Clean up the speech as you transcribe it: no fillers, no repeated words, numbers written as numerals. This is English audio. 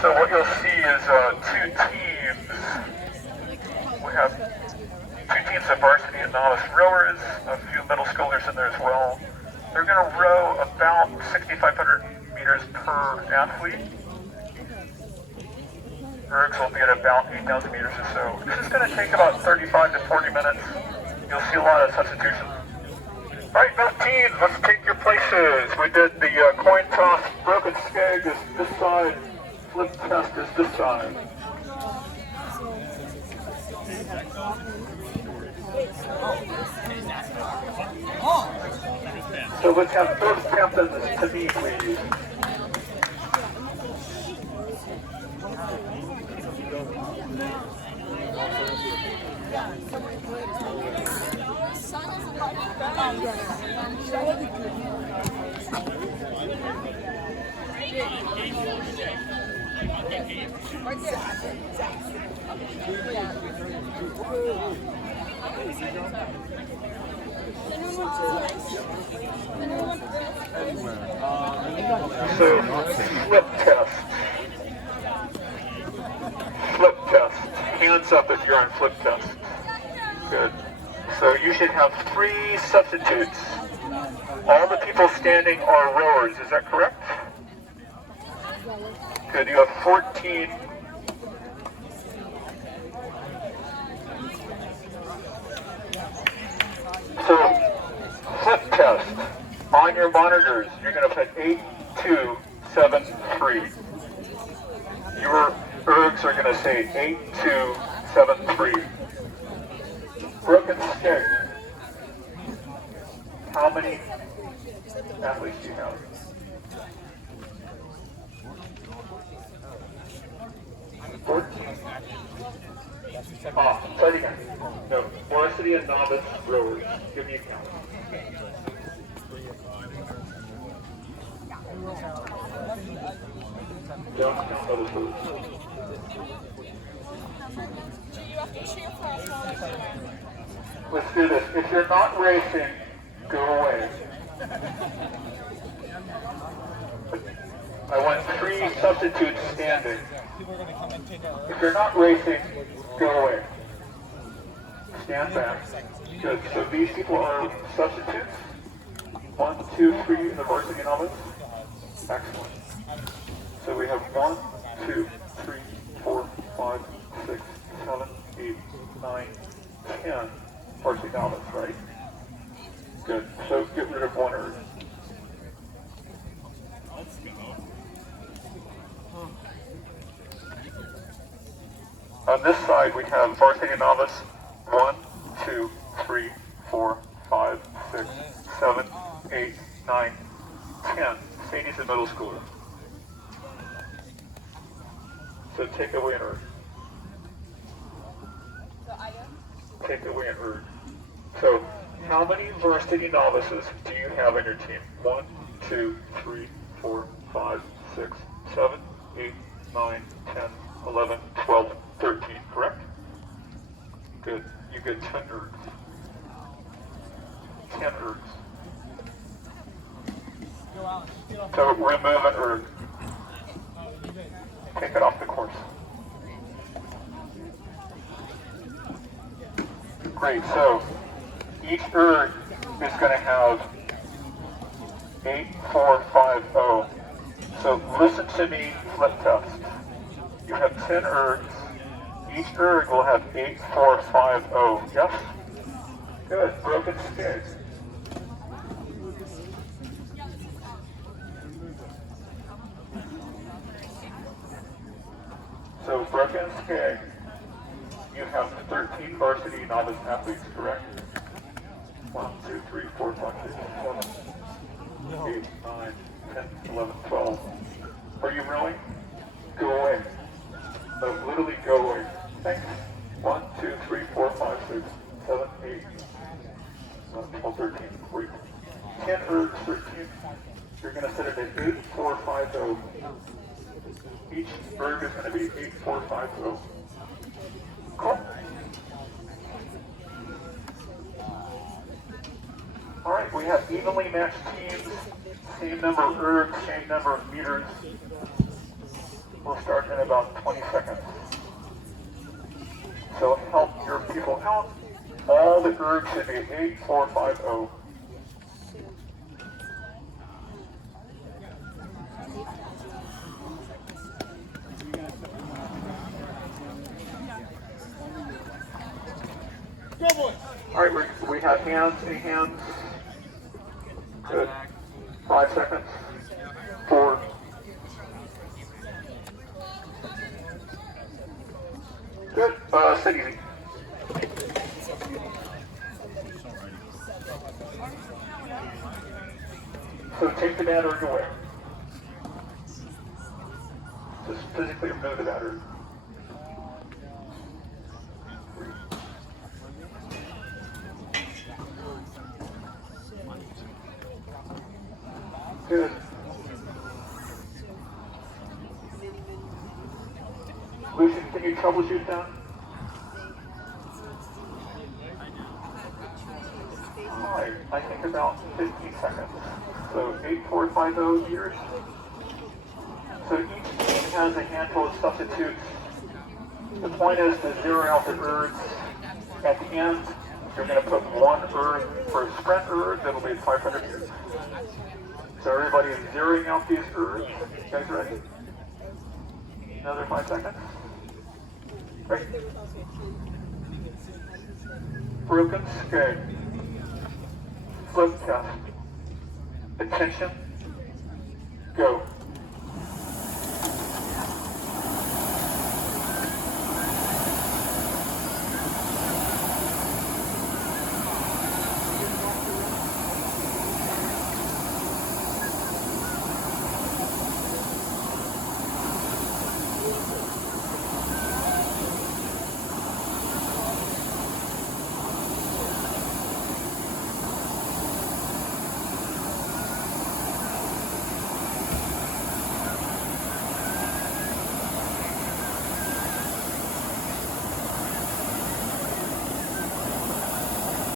So what you'll see is two teams. We have two teams of varsity and novice rowers, a few middle schoolers in there as well. They're going to row about 6,500 meters per athlete. Ergs will be at about 8,000 meters or so. This is going to take about 35 to 40 minutes. You'll see a lot of substitution. All right, both teams, let's take your places. We did the coin toss, broken skeg is this side, flip test is this side. So let's have both captains to me, please. So, flip test. Flip test. Hands up if you're on flip test. Good. So you should have 3 substitutes. All the people standing are rowers, is that correct? Good, you have 14. So, flip test. On your monitors, you're going to put 8273. Your ergs are going to say 8273. Broken stick. How many athletes do you have? 14. Try it again. No, varsity and novice rowers. Give me a count. Don't count other foods. Let's do this. If you're not racing, go away. I want 3 substitutes standing. If you're not racing, go away. Stand back. Good. So these people are substitutes. 1, 2, 3 in the varsity novice. Excellent. So we have 1, 2, 3, 4, 5, 6, 7, 8, 9, 10 varsity novice, right? Good. So get rid of 1 erg. On this side, we have varsity novice 1, 2, 3, 4, 5, 6, 7, 8, 9, 10. Sadie's a middle schooler. So take away an erg. Take away an erg. So how many varsity novices do you have on your team? 1, 2, 3, 4, 5, 6, 7, 8, 9, 10, 11, 12, 13, correct? Good. You get 10 ergs. 10 ergs. So remove an erg. Take it off the course. Great. So each erg is going to have 8450. So listen to me, flip test. You have 10 ergs. Each erg will have 8450. Yes? Good. Broken skeg. So broken skeg, you have 13 varsity novice athletes, correct? 1, 2, 3, 4, 5, 6, 7, 8, 9, 10, 11, 12. Are you rowing? Go away. No, literally go away. Thanks. 1, 2, 3, 4, 5, 6, 7, 8, 12, 13, 14. 10 ergs, 13. You're going to set it at 8450. Each erg is going to be 8450. Cool. All right, we have evenly matched teams, same number of ergs, same number of meters. We'll start in about 20 seconds. So help your people out. All the ergs should be 8450. All right, we have hands. Any hands? Good. 5 seconds. 4. Good. Sit easy. So take the bad erg away. Just physically remove the bad erg. Good. Lucian, can you troubleshoot that? Alright, I think about 15 seconds. So 8450 here. So each team has a handful of substitutes. The point is to zero out the ergs. At the end, you're going to put one erg for a sprint erg that'll be 500 meters. So everybody is zeroing out these ergs. You guys ready? Another 5 seconds. Great. Broken skate. Flip test. Attention. Go.